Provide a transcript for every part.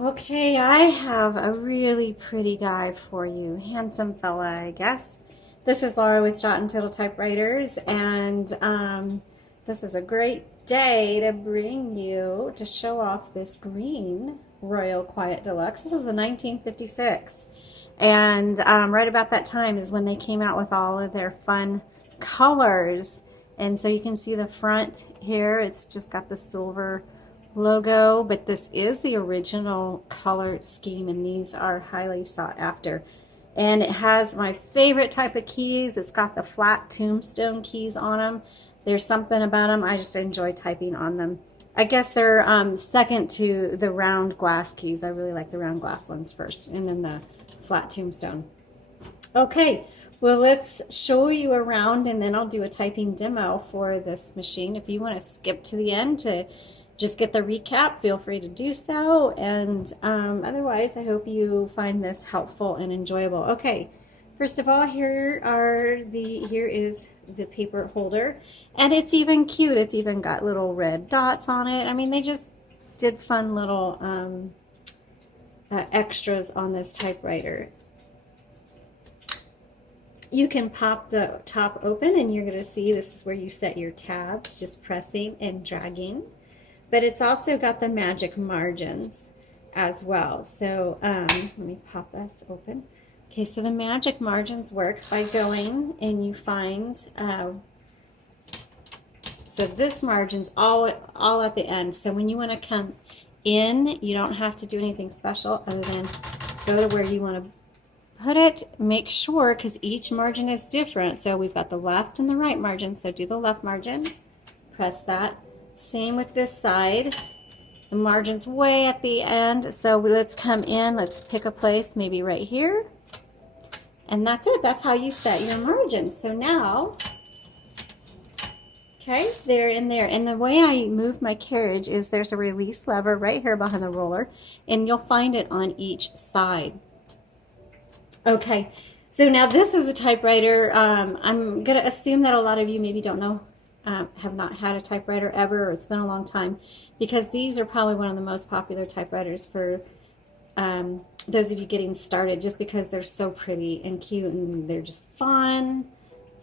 Okay, I have a really pretty guy for you. Handsome fella, I guess. This is Laura with Untitled Typewriters, and this is a great day to bring you to show off this green Royal Quiet Deluxe. This is a 1956, and right about that time is when they came out with all of their fun colors. And so you can see the front here, it's just got the silver logo, but this is the original color scheme, and these are highly sought after. And it has my favorite type of keys. It's got the flat tombstone keys on them. There's something about them, I just enjoy typing on them. I guess they're second to the round glass keys. I really like the round glass ones first, and then the flat tombstone. Okay, well, let's show you around, and then I'll do a typing demo for this machine. If you want to skip to the end to just get the recap, feel free to do so. And otherwise, I hope you find this helpful and enjoyable. Okay, first of all, here is the paper holder, and it's even cute. It's even got little red dots on it. I mean, they just did fun little extras on this typewriter. You can pop the top open, and you're going to see this is where you set your tabs, just pressing and dragging. But it's also got the magic margins as well. So let me pop this open. Okay, so the magic margins work by going and you find, so this margin's all at the end. So when you want to come in, you don't have to do anything special other than go to where you want to put it. Make sure, because each margin is different. So we've got the left and the right margin. So do the left margin, press that. Same with this side. The margin's way at the end, so let's come in, let's pick a place, maybe right here. And that's it. That's how you set your margins. So now, okay, they're in there. And the way I move my carriage is there's a release lever right here behind the roller, and you'll find it on each side. Okay, so now this is a typewriter. I'm going to assume that a lot of you maybe don't know, have not had a typewriter ever, or it's been a long time, because these are probably one of the most popular typewriters for those of you getting started, just because they're so pretty and cute, and they're just fun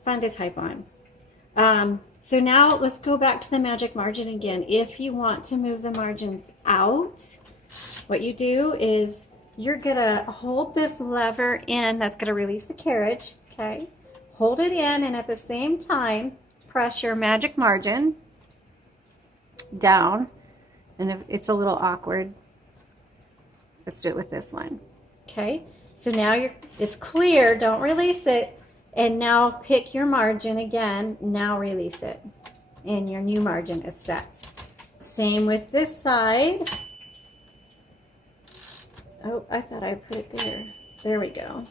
to type on. So now let's go back to the magic margin again. If you want to move the margins out, what you do is you're gonna hold this lever in, that's gonna release the carriage, okay? Hold it in, and at the same time, press your magic margin down, and it's a little awkward. Let's do it with this one. Okay, so now it's clear, don't release it, and now pick your margin again, now release it, and your new margin is set. Same with this side. Oh, I thought I put it there. There we go.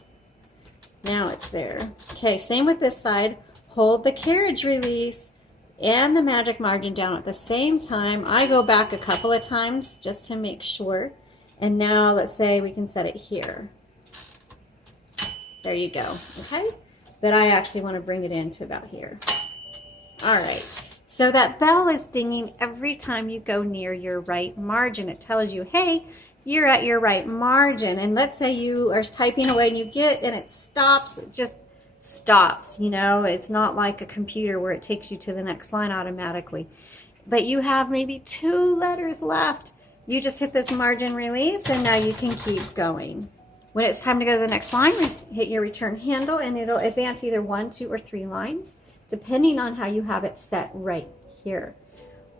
Now it's there. Okay, same with this side. Hold the carriage release and the magic margin down at the same time. I go back a couple of times just to make sure. And now let's say we can set it here. There you go, okay? But I actually want to bring it in to about here. All right, so that bell is dinging every time you go near your right margin. It tells you, hey, you're at your right margin. And let's say you are typing away and you get, and it stops, it just stops, you know. It's not like a computer where it takes you to the next line automatically. But you have maybe 2 letters left. You just hit this margin release, and now you can keep going. When it's time to go to the next line, hit your return handle, and it'll advance either 1, 2, or 3 lines, depending on how you have it set right here.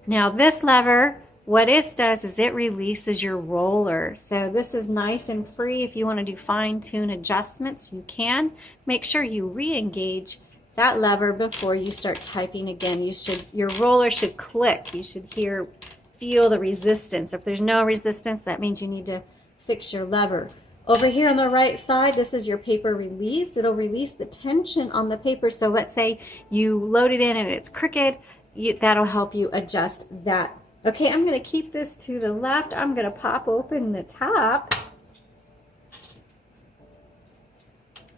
Now this lever, what it does is it releases your roller. So this is nice and free. If you want to do fine-tune adjustments, you can. Make sure you re-engage that lever before you start typing again. Your roller should click. You should feel the resistance. If there's no resistance, that means you need to fix your lever. Over here on the right side, this is your paper release. It'll release the tension on the paper. So let's say you load it in and it's crooked. That'll help you adjust that. Okay, I'm going to keep this to the left. I'm going to pop open the top.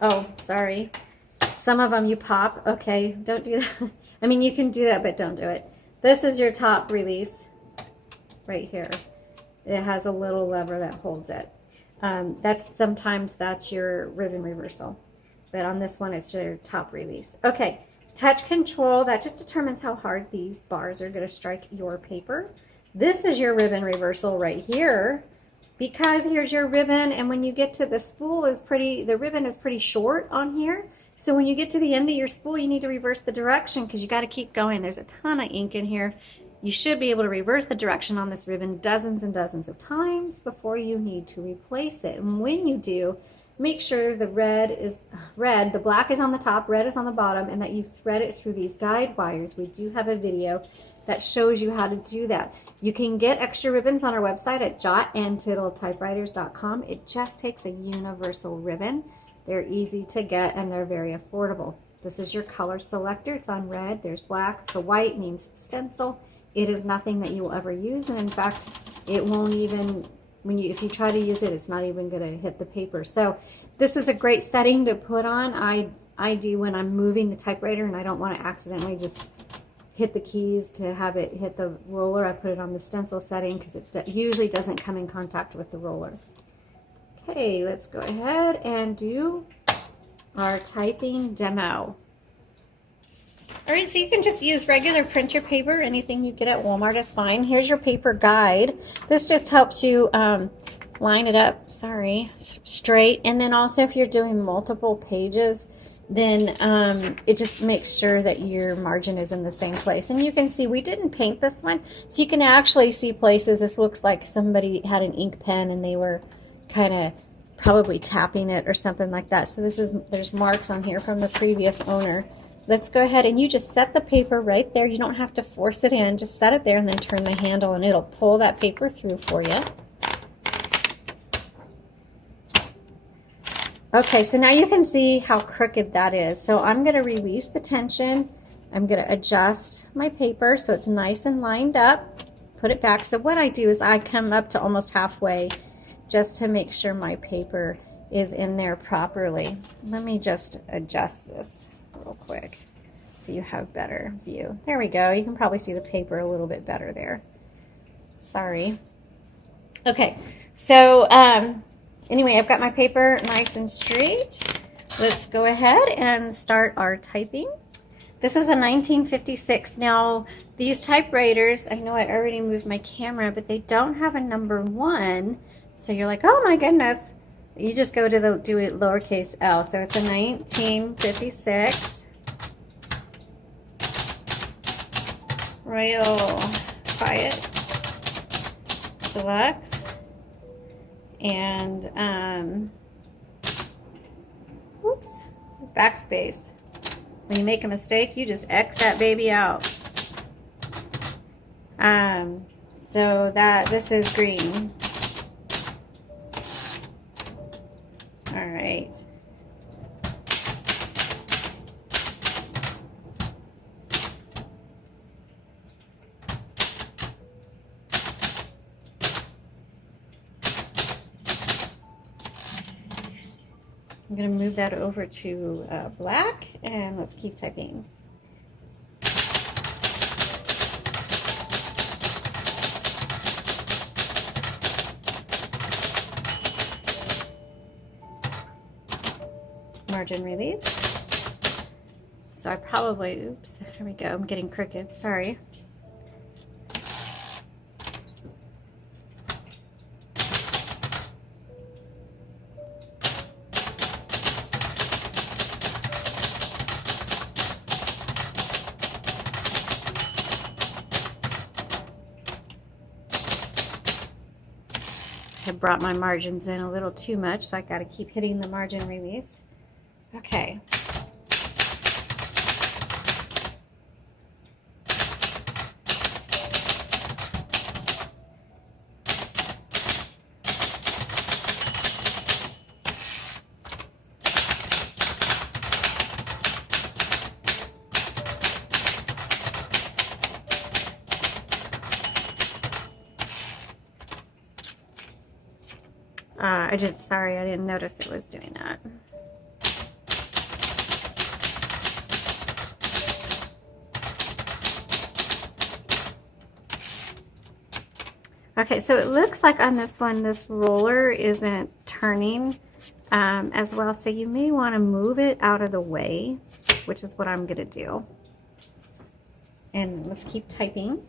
Oh, sorry. Some of them you pop. Okay, don't do that. I mean, you can do that, but don't do it. This is your top release right here. It has a little lever that holds it. Sometimes that's your ribbon reversal. But on this one, it's your top release. Okay, touch control, that just determines how hard these bars are going to strike your paper. This is your ribbon reversal right here, because here's your ribbon, and when you get to the spool the ribbon is pretty short on here. So when you get to the end of your spool, you need to reverse the direction because you got to keep going. There's a ton of ink in here. You should be able to reverse the direction on this ribbon dozens and dozens of times before you need to replace it. And when you do, make sure the the black is on the top, red is on the bottom, and that you thread it through these guide wires. We do have a video that shows you how to do that. You can get extra ribbons on our website at jot-and-tittle-typewriters.com. It just takes a universal ribbon. They're easy to get and they're very affordable. This is your color selector. It's on red. There's black. The white means stencil. It is nothing that you will ever use, and in fact, it won't even, if you try to use it, it's not even going to hit the paper. So this is a great setting to put on. I do when I'm moving the typewriter and I don't want to accidentally just hit the keys to have it hit the roller. I put it on the stencil setting because it usually doesn't come in contact with the roller. Okay, let's go ahead and do our typing demo. All right, so you can just use regular printer paper. Anything you get at Walmart is fine. Here's your paper guide. This just helps you line it up, straight. And then also if you're doing multiple pages, then it just makes sure that your margin is in the same place. And you can see we didn't paint this one, so you can actually see places. This looks like somebody had an ink pen and they were kind of probably tapping it or something like that. So there's marks on here from the previous owner. Let's go ahead and you just set the paper right there. You don't have to force it in. Just set it there and then turn the handle and it'll pull that paper through for you. Okay, so now you can see how crooked that is. So I'm going to release the tension. I'm going to adjust my paper so it's nice and lined up. Put it back. So what I do is I come up to almost halfway just to make sure my paper is in there properly. Let me just adjust this real quick so you have better view. There we go. You can probably see the paper a little bit better there. Sorry. Okay, so anyway, I've got my paper nice and straight. Let's go ahead and start our typing. This is a 1956. Now, these typewriters, I know I already moved my camera, but they don't have a number 1. So you're like, oh my goodness. You just go to do it lowercase l. So it's a 1956 Royal Quiet Deluxe. And, whoops, backspace. When you make a mistake, you just X that baby out. So this is green. All right. I'm going to move that over to black, and let's keep typing. Margin release. So I probably, oops, here we go, I'm getting crooked, sorry. I brought my margins in a little too much, so I got to keep hitting the margin release. Okay. Sorry, I didn't notice it was doing that. Okay, so it looks like on this one, this roller isn't turning as well. So you may want to move it out of the way, which is what I'm going to do. And let's keep typing.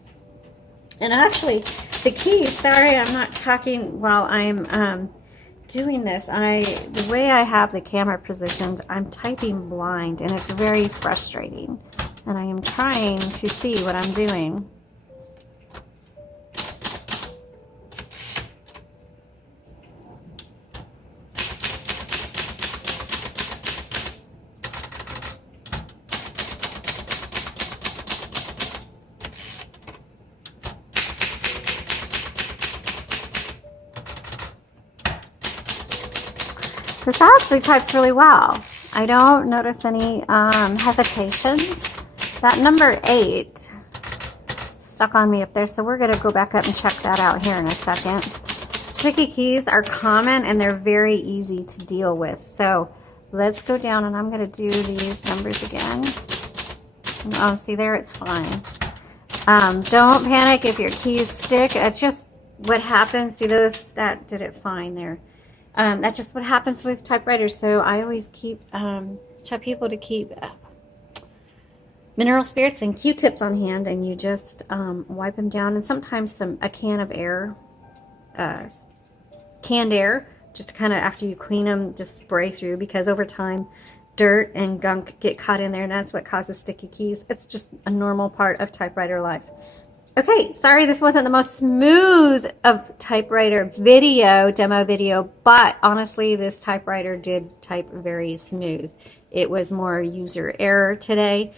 And actually, the keys, sorry, I'm not talking while I'm doing this. The way I have the camera positioned, I'm typing blind, and it's very frustrating. And I am trying to see what I'm doing. This actually types really well. I don't notice any hesitations. That number 8 stuck on me up there, so we're going to go back up and check that out here in a second. Sticky keys are common and they're very easy to deal with. So let's go down, and I'm going to do these numbers again. Oh, see there, it's fine. Don't panic if your keys stick. That's just what happens. See those? That did it fine there. That's just what happens with typewriters. So I always tell people to keep mineral spirits and Q-tips on hand, and you just wipe them down, and sometimes a can of air, canned air, just to kind of, after you clean them, just spray through, because over time dirt and gunk get caught in there, and that's what causes sticky keys. It's just a normal part of typewriter life. Okay, sorry this wasn't the most smooth of typewriter demo video, but honestly this typewriter did type very smooth. It was more user error today.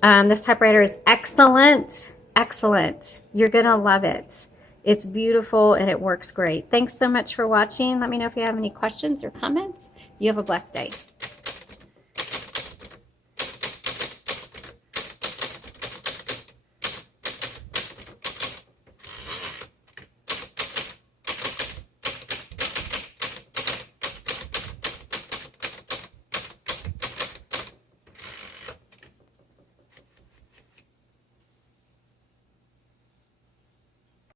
This typewriter is excellent, excellent. You're gonna love it. It's beautiful and it works great. Thanks so much for watching. Let me know if you have any questions or comments. You have a blessed day.